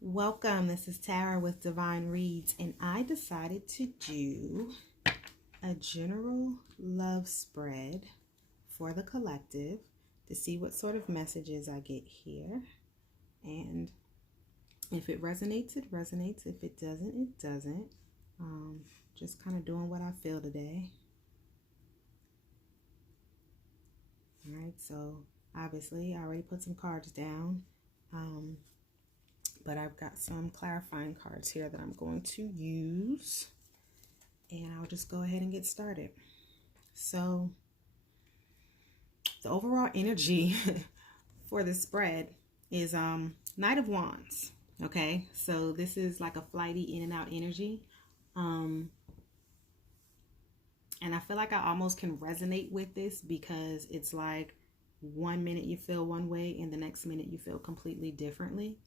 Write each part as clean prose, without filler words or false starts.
Welcome, this is Tara with Divine Reads, and I decided to do a general love spread for the collective to see what sort of messages I get here. And if it resonates, it resonates. If it doesn't, it doesn't. Just kind of doing what I feel today. All right, so obviously I already put some cards down. But I've got some clarifying cards here that I'm going to use, and I'll just go ahead and get started. So the overall energy for the spread is Knight of Wands. Okay, so this is like a flighty in and out energy, and I feel like I almost can resonate with this because it's like 1 minute you feel one way and the next minute you feel completely differently.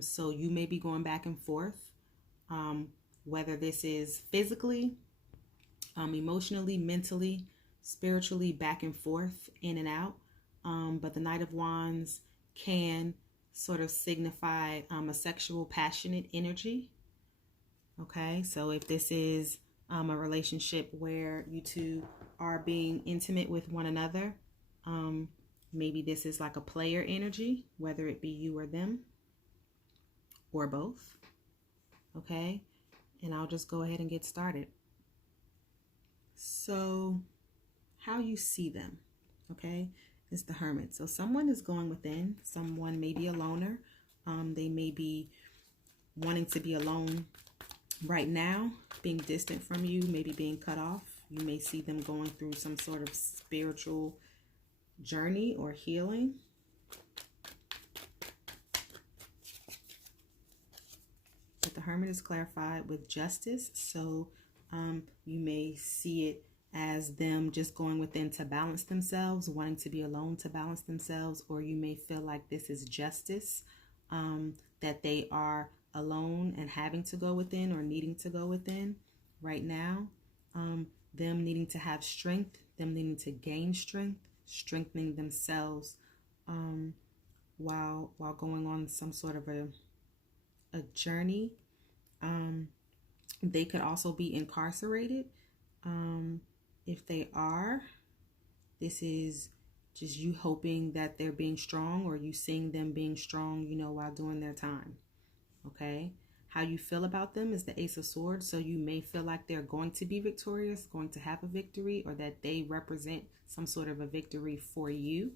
So you may be going back and forth, whether this is physically, emotionally, mentally, spiritually, back and forth, in and out. But the Knight of Wands can sort of signify a sexual, passionate energy. Okay, so if this is a relationship where you two are being intimate with one another, maybe this is like a player energy, whether it be you or them, or both. Okay, and I'll just go ahead and get started. So how you see them, okay, is the Hermit. So someone is going within. Someone may be a loner. They may be wanting to be alone right now, being distant from you, maybe being cut off. You may see them going through some sort of spiritual journey or healing. But the Hermit is clarified with justice, so you may see it as them just going within to balance themselves, wanting to be alone to balance themselves, or you may feel like this is justice, that they are alone and having to go within or needing to go within right now. Them needing to have strength, them needing to gain strength, strengthening themselves while going on some sort of a journey. They could also be incarcerated. If they are, this is just you hoping that they're being strong, or you seeing them being strong, while doing their time. Okay, how you feel about them is the Ace of Swords. So you may feel like they're going to be victorious, going to have a victory, or that they represent some sort of a victory for you.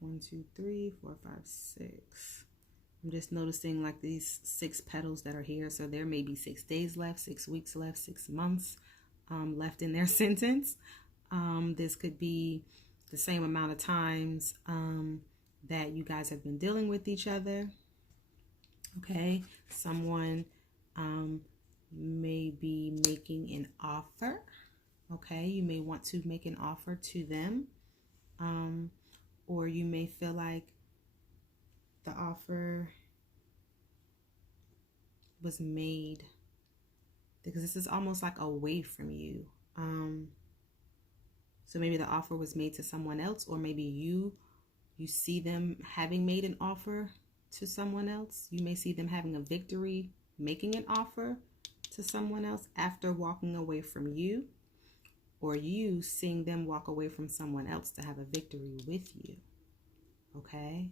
One, two, three, four, five, six. I'm just noticing like these 6 petals that are here. So there may be 6 days left, 6 weeks left, 6 months left in their sentence. This could be the same amount of times that you guys have been dealing with each other. Okay, someone may be making an offer. Okay, you may want to make an offer to them. Or you may feel like the offer was made, because this is almost like away from you. So maybe the offer was made to someone else, or maybe you see them having made an offer to someone else. You may see them having a victory, making an offer to someone else after walking away from you, or you seeing them walk away from someone else to have a victory with you. Okay?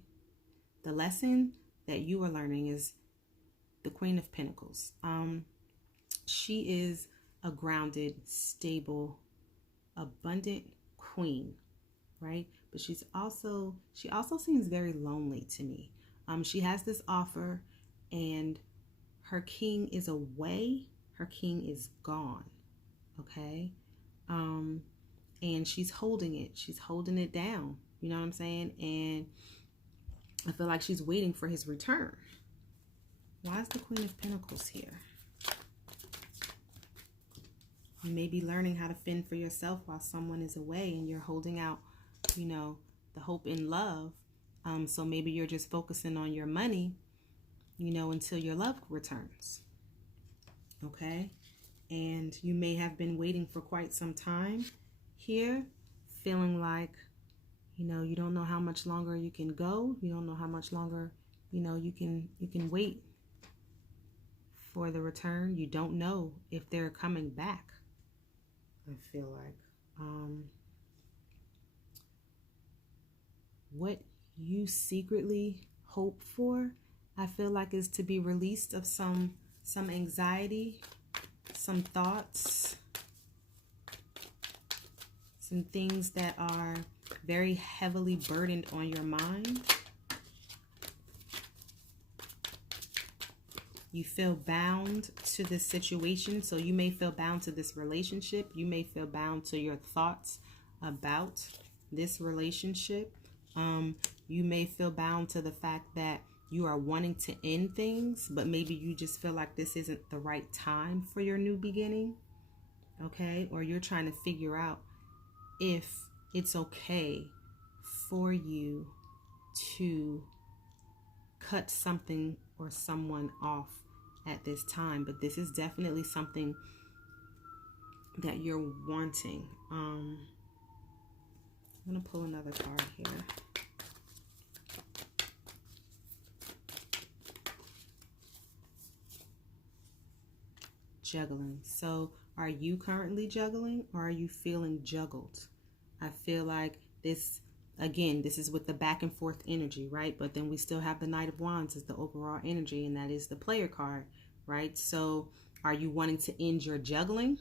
The lesson that you are learning is the Queen of Pentacles. She is a grounded, stable, abundant queen, right? But she also seems very lonely to me. She has this offer, and her king is away. Her king is gone. Okay? And she's holding it. She's holding it down. You know what I'm saying? And I feel like she's waiting for his return. Why is the Queen of Pentacles here? You may be learning how to fend for yourself while someone is away, and you're holding out, the hope in love. So maybe you're just focusing on your money, until your love returns. Okay? And you may have been waiting for quite some time, here, feeling like, you don't know how much longer you can go. You don't know how much longer, you can wait for the return. You don't know if they're coming back. I feel like what you secretly hope for, I feel like, is to be released of some anxiety, some thoughts, some things that are very heavily burdened on your mind. You feel bound to this situation. So you may feel bound to this relationship. You may feel bound to your thoughts about this relationship. You may feel bound to the fact that you are wanting to end things, but maybe you just feel like this isn't the right time for your new beginning. Okay? Or you're trying to figure out if it's okay for you to cut something or someone off at this time. But this is definitely something that you're wanting. I'm going to pull another card here. Juggling. So are you currently juggling, or are you feeling juggled? I feel like this, again, this is with the back and forth energy, right? But then we still have the Knight of Wands as the overall energy, and that is the player card, right? So are you wanting to end your juggling?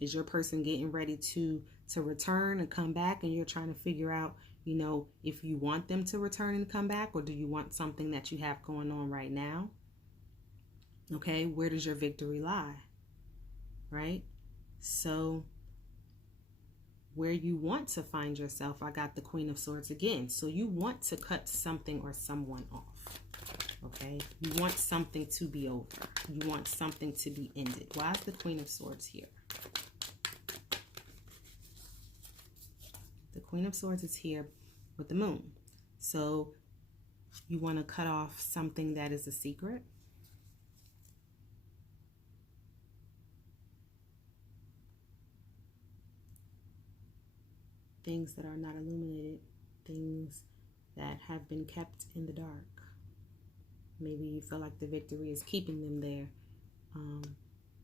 Is your person getting ready to return and come back, and you're trying to figure out, if you want them to return and come back, or do you want something that you have going on right now? Okay, where does your victory lie? Right? So where you want to find yourself, I got the Queen of Swords again. So you want to cut something or someone off. Okay? You want something to be over. You want something to be ended. Why is the Queen of Swords here? The Queen of Swords is here with the Moon. So you want to cut off something that is a secret. Things that are not illuminated, things that have been kept in the dark. Maybe you feel like the victory is keeping them there,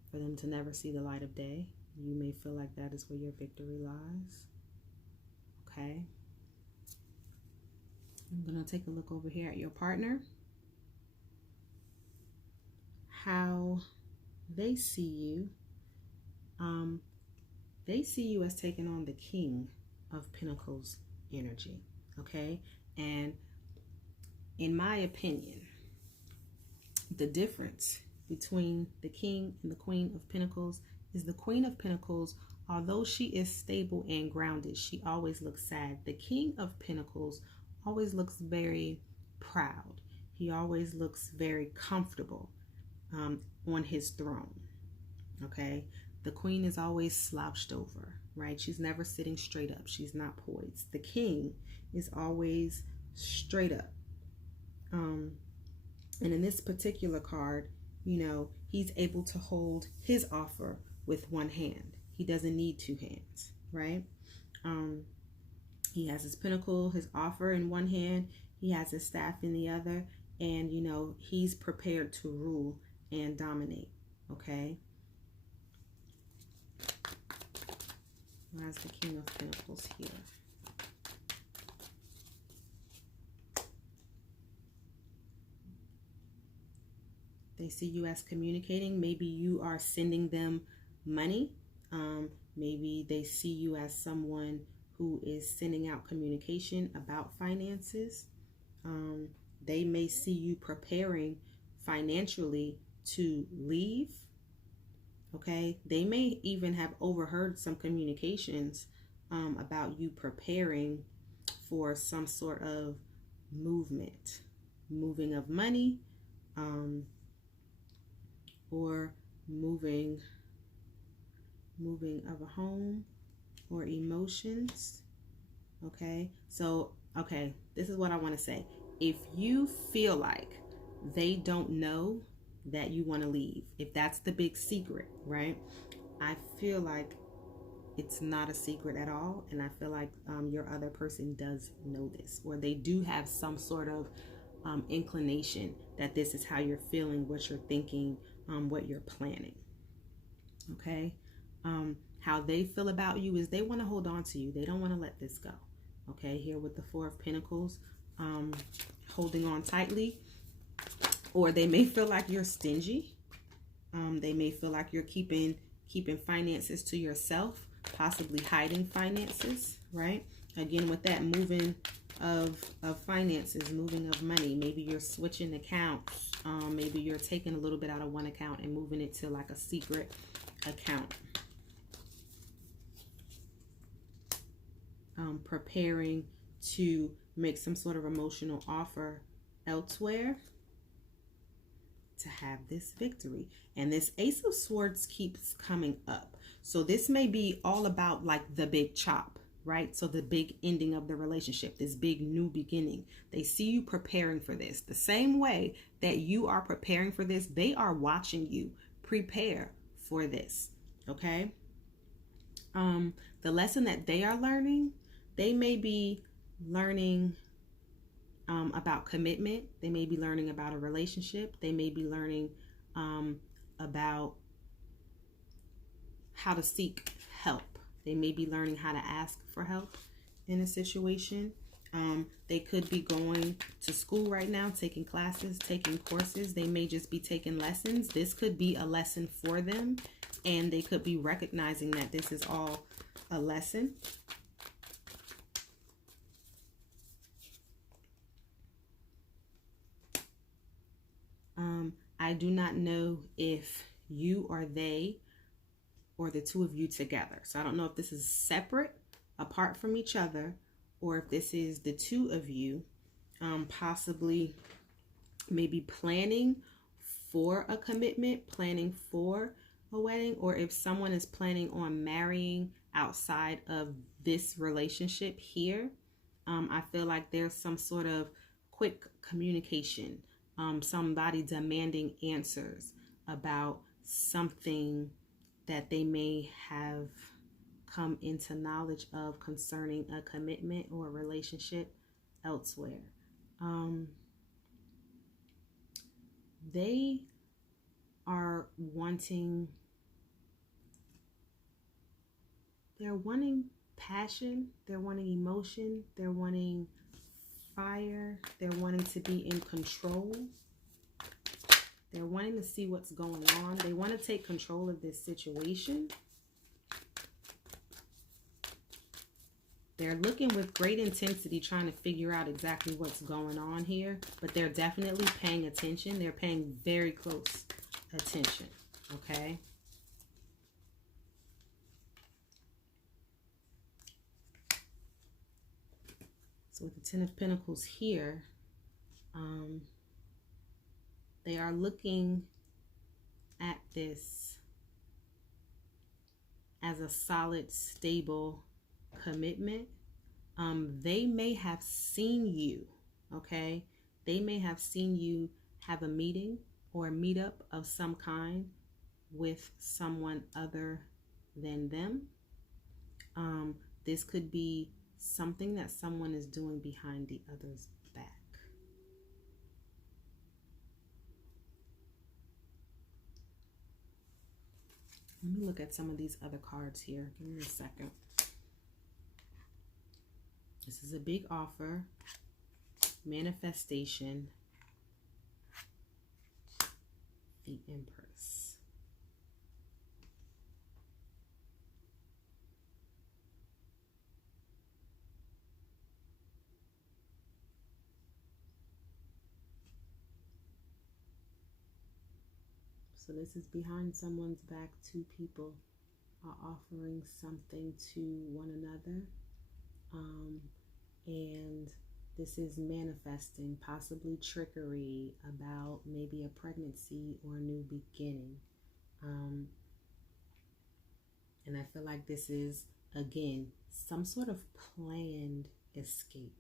for them to never see the light of day. You may feel like that is where your victory lies. Okay. I'm going to take a look over here at your partner. How they see you. They see you as taking on the King of Pentacles energy. Okay. And in my opinion, the difference between the King and the Queen of Pentacles is the Queen of Pentacles, although she is stable and grounded, she always looks sad. The King of Pentacles always looks very proud. He always looks very comfortable on his throne. Okay. The Queen is always slouched over, right? She's never sitting straight up. She's not poised. The King is always straight up. And in this particular card, he's able to hold his offer with one hand. He doesn't need two hands, right? He has his pentacle, his offer in one hand. He has his staff in the other. And, he's prepared to rule and dominate, okay? Why is the King of Pentacles here? They see you as communicating. Maybe you are sending them money. Maybe they see you as someone who is sending out communication about finances. They may see you preparing financially to leave. Okay, they may even have overheard some communications about you preparing for some sort of moving of money, or moving of a home, or emotions. Okay, so this is what I want to say. If you feel like they don't know that you want to leave, if that's the big secret, right? I feel like It's not a secret at all. And I feel like your other person does know this, or they do have some sort of inclination that this is how you're feeling, what you're thinking, what you're planning. Okay. How they feel about you is they want to hold on to you. They don't want to let this go. Okay. Here with the Four of Pentacles, holding on tightly, or they may feel like you're stingy. They may feel like you're keeping finances to yourself, possibly hiding finances, right? Again, with that moving of finances, moving of money, maybe you're switching accounts. Maybe you're taking a little bit out of one account and moving it to like a secret account. Preparing to make some sort of emotional offer elsewhere to have this victory. And this Ace of Swords keeps coming up. So this may be all about like the big chop, right? So the big ending of the relationship, this big new beginning. They see you preparing for this. The same way that you are preparing for this, they are watching you prepare for this, okay? The lesson that they are learning, they may be learning about commitment. They may be learning about a relationship. They may be learning about how to seek help. They may be learning how to ask for help in a situation. They could be going to school right now, taking classes, taking courses. They may just be taking lessons. This could be a lesson for them, and they could be recognizing that this is all a lesson. I do not know if you or they or the two of you together. So I don't know if this is separate, apart from each other, or if this is the two of you possibly maybe planning for a commitment, planning for a wedding, or if someone is planning on marrying outside of this relationship here. I feel like there's some sort of quick communication, somebody demanding answers about something that they may have come into knowledge of concerning a commitment or a relationship elsewhere. They are wanting, they're wanting passion, they're wanting emotion, they're wanting fire, they're wanting to be in control. They're wanting to see what's going on. They want to take control of this situation. They're looking with great intensity, trying to figure out exactly what's going on here. But they're definitely paying attention. They're paying very close attention. Okay? So with the Ten of Pentacles here, they are looking at this as a solid, stable commitment. They may have seen you, okay? They may have seen you have a meeting or a meetup of some kind with someone other than them. This could be something that someone is doing behind the other's back. Let me look at some of these other cards here. Give me a second. This is a big offer, manifestation, the Empress. So this is behind someone's back. Two people are offering something to one another. And this is manifesting, possibly trickery about maybe a pregnancy or a new beginning. And I feel like this is, again, some sort of planned escape.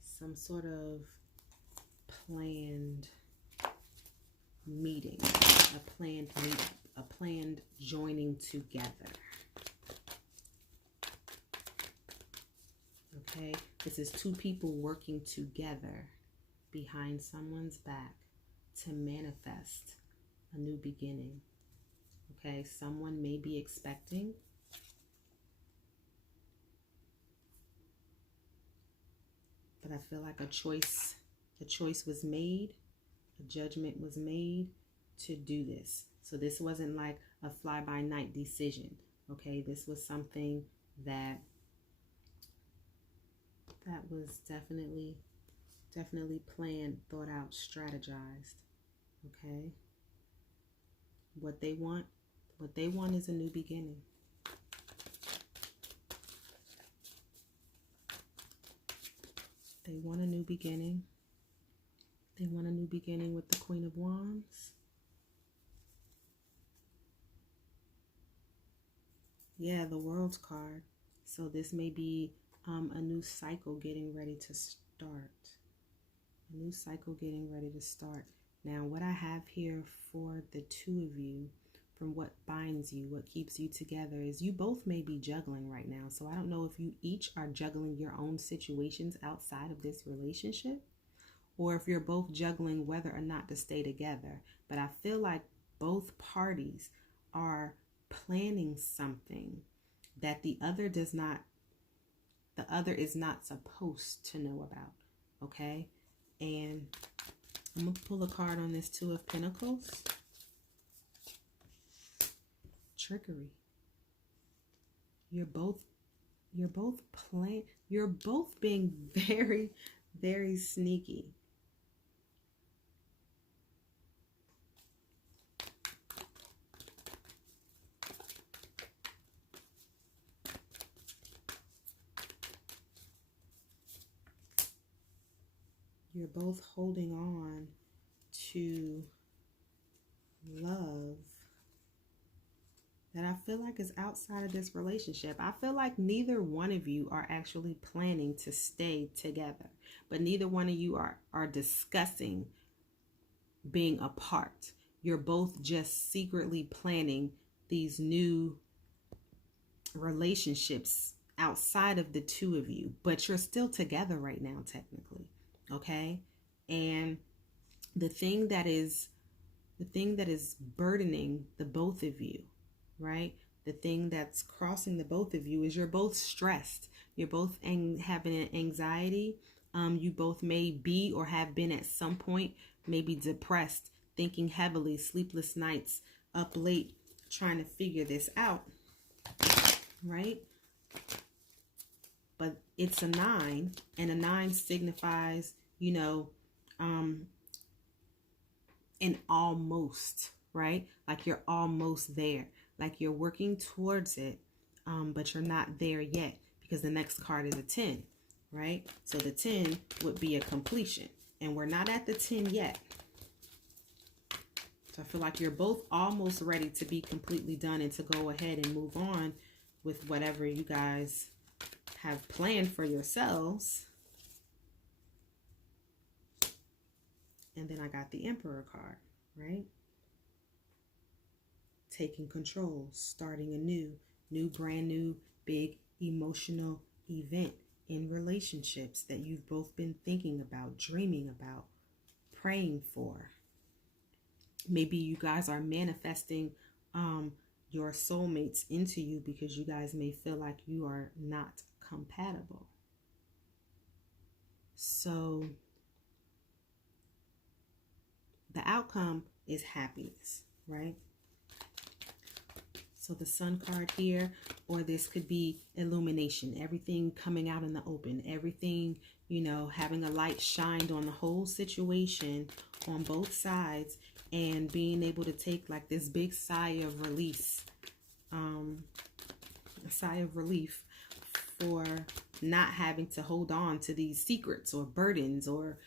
Some sort of planned meeting, a planned meetup, a planned joining together. Okay, this is two people working together behind someone's back to manifest a new beginning. Okay, someone may be expecting. But I feel like a choice was made, a judgment was made to do this. So this wasn't like a fly-by-night decision. Okay, this was something that was definitely planned, thought out, strategized. Okay. What they want is a new beginning. They want a new beginning. They want a new beginning with the Queen of Wands. Yeah, the World's card. So this may be a new cycle getting ready to start. A new cycle getting ready to start. Now, what I have here for the two of you, from what binds you, what keeps you together, is you both may be juggling right now. So I don't know if you each are juggling your own situations outside of this relationship, or if you're both juggling whether or not to stay together. But I feel like both parties are planning something that the other is not supposed to know about. Okay? And I'm going to pull a card on this Two of Pentacles. Trickery. You're both being very, very sneaky. You're both holding on to love that I feel like is outside of this relationship. I feel like neither one of you are actually planning to stay together, but neither one of you are discussing being apart. You're both just secretly planning these new relationships outside of the two of you, but you're still together right now, technically. Okay? And the thing that is burdening the both of you, right? The thing that's crossing the both of you is you're both stressed. You're both having an anxiety. You both may be or have been at some point maybe depressed, thinking heavily, sleepless nights, up late, trying to figure this out, right? But it's a 9, and a 9 signifies, an almost, right? Like you're almost there. Like you're working towards it, but you're not there yet, because the next card is a 10, right? So the 10 would be a completion, and we're not at the 10 yet. So I feel like you're both almost ready to be completely done and to go ahead and move on with whatever you guys have planned for yourselves. And then I got the Emperor card, right? Taking control, starting a new, brand new, big emotional event in relationships that you've both been thinking about, dreaming about, praying for. Maybe you guys are manifesting your soulmates into you because you guys may feel like you are not compatible. So the outcome is happiness, right? So the Sun card here, or this could be illumination, everything coming out in the open, everything, having a light shined on the whole situation on both sides, and being able to take like this big sigh of release, a sigh of relief for not having to hold on to these secrets or burdens or,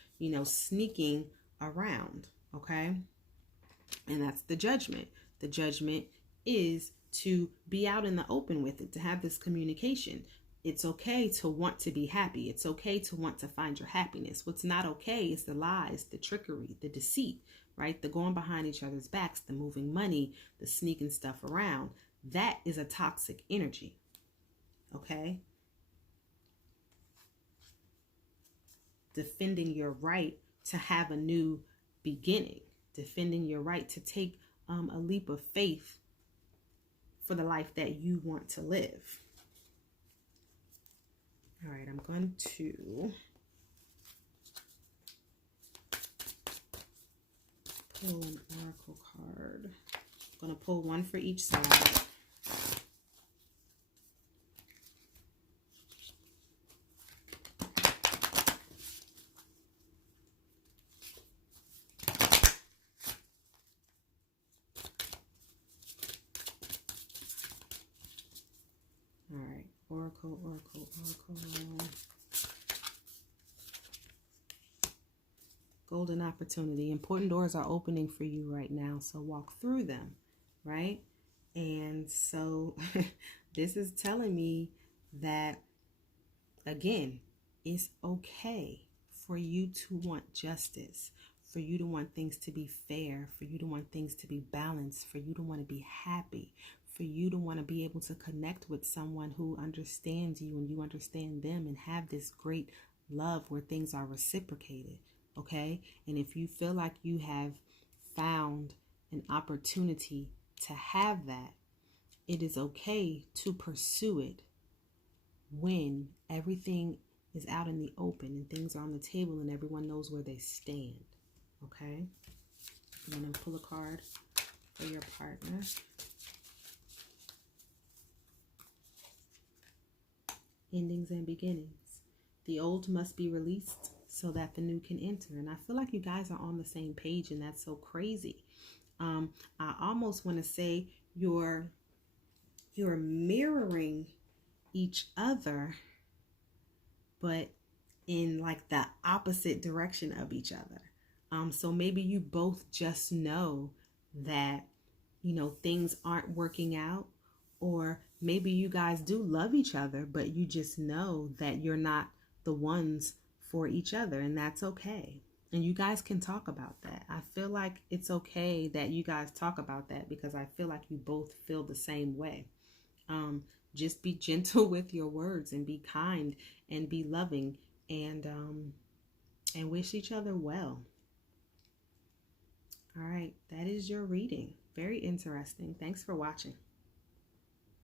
sneaking around. Okay. And that's the Judgment. The Judgment is to be out in the open with it, to have this communication. It's okay to want to be happy. It's okay to want to find your happiness. What's not okay is the lies, the trickery, the deceit, right? The going behind each other's backs, the moving money, the sneaking stuff around. That is a toxic energy. Okay. defending your right to have a new beginning, defending your right to take a leap of faith for the life that you want to live. All right, I'm going to pull an oracle card. I'm going to pull one for each side. All right, oracle, oracle, oracle. Golden opportunity. Important doors are opening for you right now, so walk through them, right? And so this is telling me that, again, it's okay for you to want justice, for you to want things to be fair, for you to want things to be balanced, for you to want to be happy, for you to want to be able to connect with someone who understands you and you understand them, and have this great love where things are reciprocated. Okay? And if you feel like you have found an opportunity to have that, it is okay to pursue it when everything is out in the open and things are on the table and everyone knows where they stand. Okay? I'm going to pull a card for your partner. Endings and beginnings. The old must be released so that the new can enter. And I feel like you guys are on the same page, and that's so crazy. I almost want to say you're mirroring each other, but in like the opposite direction of each other. So maybe you both just know that, things aren't working out, or maybe you guys do love each other, but you just know that you're not the ones for each other, and that's okay. And you guys can talk about that. I feel like it's okay that you guys talk about that, because I feel like you both feel the same way. Just be gentle with your words and be kind and be loving, and wish each other well. All right, that is your reading. Very interesting. Thanks for watching.